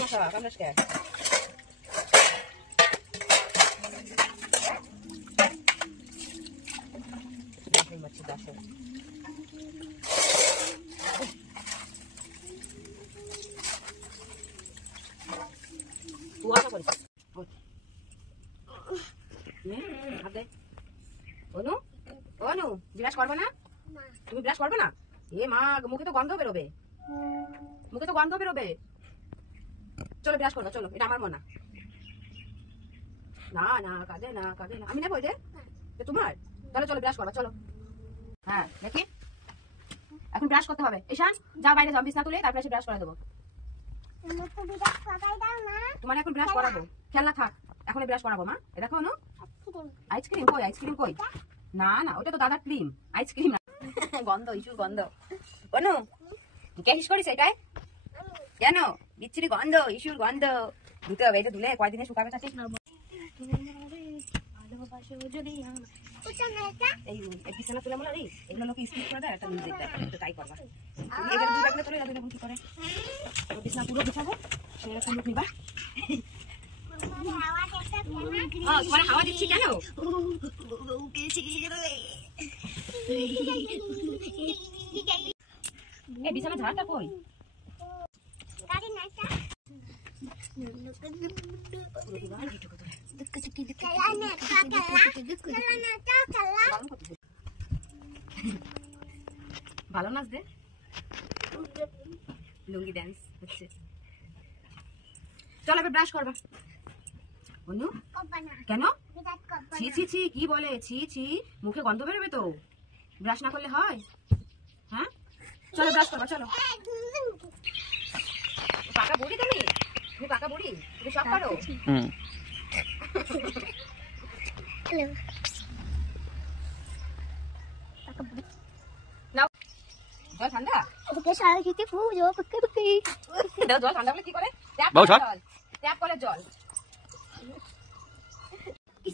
Masa, panas kayak. Ini macam dasar. Buat apa ni? Ni, apa? Onu? Onu, brush করবে না? তুমি brush করবে না? এ মা, মুখে তো গন্ধ বেরোবে। মুখে তো গন্ধ বেরোবে। চলো ব্রাশ করবা, চলো, এটা আমার মন না। না না, কাঁদে না, কাঁদে না। আমি নেবো এটা? তোমার? তাহলে চলো ব্রাশ করবা, চলো। হ্যাঁ, দেখি। এখন ব্রাশ করতে হবে। ঈশান, যাও বাইরে যাও, বিছনা তুলে তারপরে এসে ব্রাশ করে দেবো। তোমার এখন ব্রাশ করাবো। খেলনা থাক। এখন ব্রাশ করাবো মা। এ দেখো অনু। আইসক্রিম কই? আইসক্রিম কই? না না, ওটা তো দাদার ক্রিম। আইসক্রিম না। গন্ধ, ইস্যু গন্ধ। অনু, কে হিস করিস এটাই? কেন? বিচ্ছিরি গন্ধ, ইস্যুর গন্ধ। ধুতে হবে, এটা ধুলে কয়দিনে শুকাবে চাচ্ছিস? এই বিছানা তুলে মনে এগুলো লোকে স্কিপ করে দেয়, একটা মিউজিক দেয়, একটু ট্রাই করবা। এবার দুই লাগলে তোলে দুই কি করে? বিছানা পুরো বিছাবো, সেরকম লুক নিবা। তোমার হাওয়া দিচ্ছি কেন? এই বিছানা ঝাড়টা কই? ভালো নাচ দে, লুঙ্গি ড্যান্স হচ্ছে। চল এবার ব্রাশ করবা। অনু কেন? ছি ছি ছি, কি বলে? ছি ছি, মুখে গন্ধ বেরোবে তো। ব্রাশ না করলে হয়? হ্যাঁ, চলো ব্রাশ করবা, চলো। পাকা বুড়ি তুমি? তুমি পাকা বুড়ি? তুমি সব পারো? নাও জল ঠান্ডা। জল ঠান্ডা বলে কি করে? ট্যাপ কলের জল।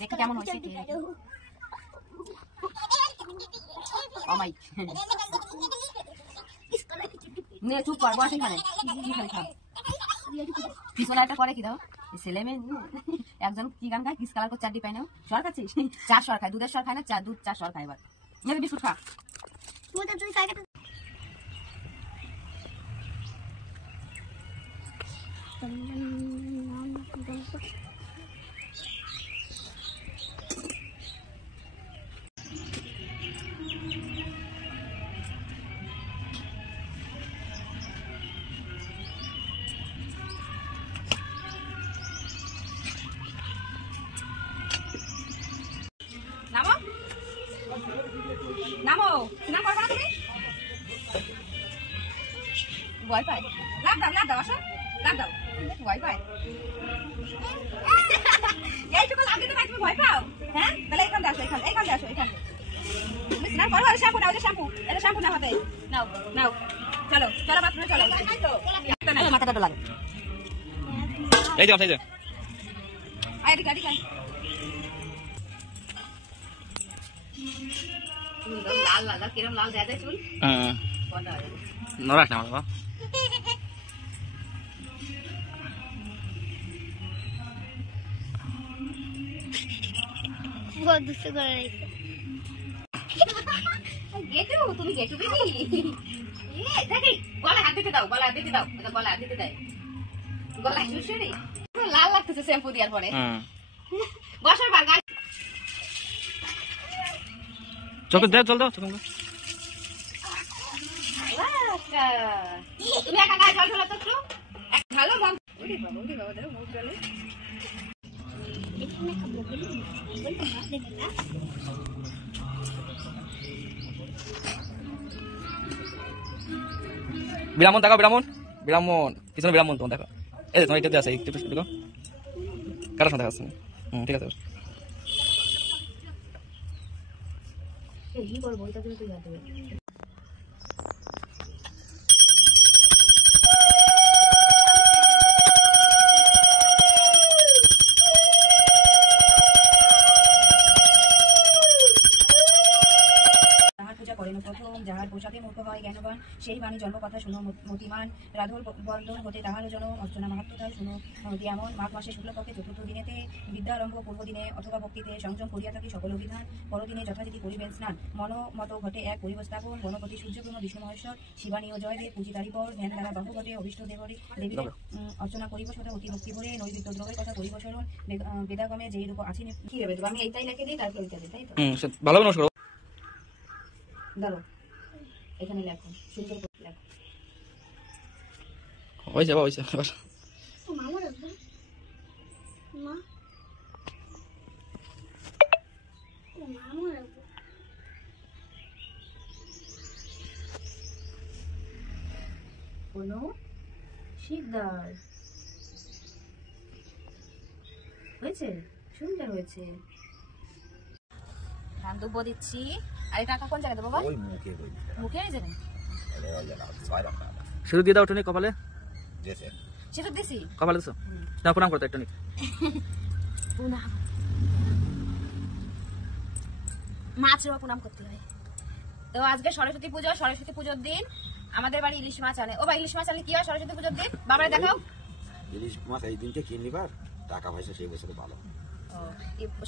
দেখি কেমন হয়েছে। অমাই নে চুপ কর, বস এখানে। পিছনে একটা করে কি দাও ছেলে মেয়ে। একজন কি গান গায়? কিস কালার করে চারটি পাই না সর খাচ্ছিস? চার সর খায়, দুধের সর খায় না, দুধ চার সর খায়। এবার বিস্কুট খা। নামো নামো, স্নান করবা না তুমি? ভয় পায়? লাভ দাও, আসো লাভ দাও। ভয় পায়? এইটুকু লাভ দিতে পাই, তুমি ভয় পাও? হ্যাঁ, তাহলে এখানে আসো, এখানে আসো, এখানে। তুমি স্নান করো, আর শ্যাম্পু নাও, শ্যাম্পু না হাতে নাও, নাও। চলো চলো বাথরুমে চলো। মাথাটা লাগে। এই যাও, এই যাও। এদিকে এদিকে। লাল লাল কিরম লাল দেয়া যায় চুল? নরাস না বাবা। গেটু, তুমি গেটু বেবি। দেখি গলায় হাত দিতে দাও, গলায় দিতে দাও, গলায় হাত দিতে দেয়, গলায় শুশুরি। লাল লাগতেছে শ্যাম্পু দেওয়ার পরে। বসার বার গায়ে চোখে দাও, জল দাও, চোখে দাও। তুমি একা গায়ে জল ঢালো তো একটু। ভালো মন। ওরে বাবা, দেখো মুখ জলে। বিরামন দেখো, বিরামন পিছনে বিরামন তোমার দেখো। এই তোমার এটাতে আছে, একটু দেখো কারোর সাথে আছে। ঠিক আছে। এই বড় বইটা তুমি যাতে পূজা করেন প্রথম, যাহার পোশাকে মূর্খ হয় জ্ঞানবান, সেই বাণী জন্মকথা শুনো মতিমান, রাধর বন্ধন হতে তাহার জন অর্চনা মাহাত্মতা শুনো এমন। মাঘ মাসে শুক্লপক্ষে চতুর্থ দিনেতে বিদ্যারম্ভ, পূর্বদিনে অথবা ভক্তিতে সংযম করিয়া থাকি সকল অভিধান, পরদিনে যথারীতি করিবেন স্নান, মত ঘটে এক পরিবস্থাপন, গণপতি সূর্যপূর্ণ বিষ্ণু মহেশ্বর, শিবানী ও জয় দেব পূজি তারিপর, ধ্যান দ্বারা বাহু ঘটে অভিষ্ট দেবীর অর্চনা করিব সদা অতি ভক্তি ভরে, নৈবেদ্য দ্রব্যের কথা করিব স্মরণ, বেদাগমে যেই রূপ আছে কি হবে আমি এইটাই লিখে দিই, তারপর ওইটা দিই, তাই তো? ভালো নমস্কার। ধরো এখানে লেখো, সুন্দর করে লেখো। হয়েছে বাবা, হয়েছে এবার। কোনো শিকদার হয়েছে, সুন্দর হয়েছে। ধান দুব্বো দিচ্ছি। আর এই টাকা কোন জায়গায় দেবো বাবা? মুখে এই জায়গায় শুরু দিয়ে দাও একটু কপালে, সিঁদুর দিছি কপালে দিছো না, প্রণাম করতো একটু। মাছ রেবা প্রণাম করতে হয়। তো আজকে সরস্বতী পুজো, সরস্বতী পুজোর দিন আমাদের বাড়ি ইলিশ মাছ আনে। ও বা ইলিশ মাছ আনলে কি হয় সরস্বতী পুজোর দিন? বাবারে দেখাও। ইলিশ মাছ এই দিনকে কিনলিবার টাকা পয়সা সেই বছরে ভালো।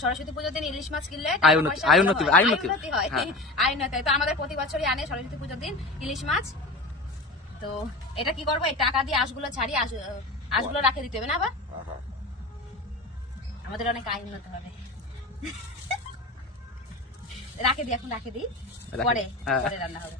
সরস্বতী পুজোর দিন ইলিশ মাছ কিনলে আয় উন্নতি হয়। আয় উন্নতি হয়। তো আমাদের প্রতি বছরই আনে সরস্বতী পুজোর দিন ইলিশ মাছ। তো এটা কি করবো, এই টাকা দিয়ে আঁশগুলো ছাড়ি, আঁশগুলো রাখে দিতে হবে না আবার? আমাদের অনেক আয় উন্নতি হবে। রাখে দিই, এখন রাখে দিই, পরে রান্না হবে।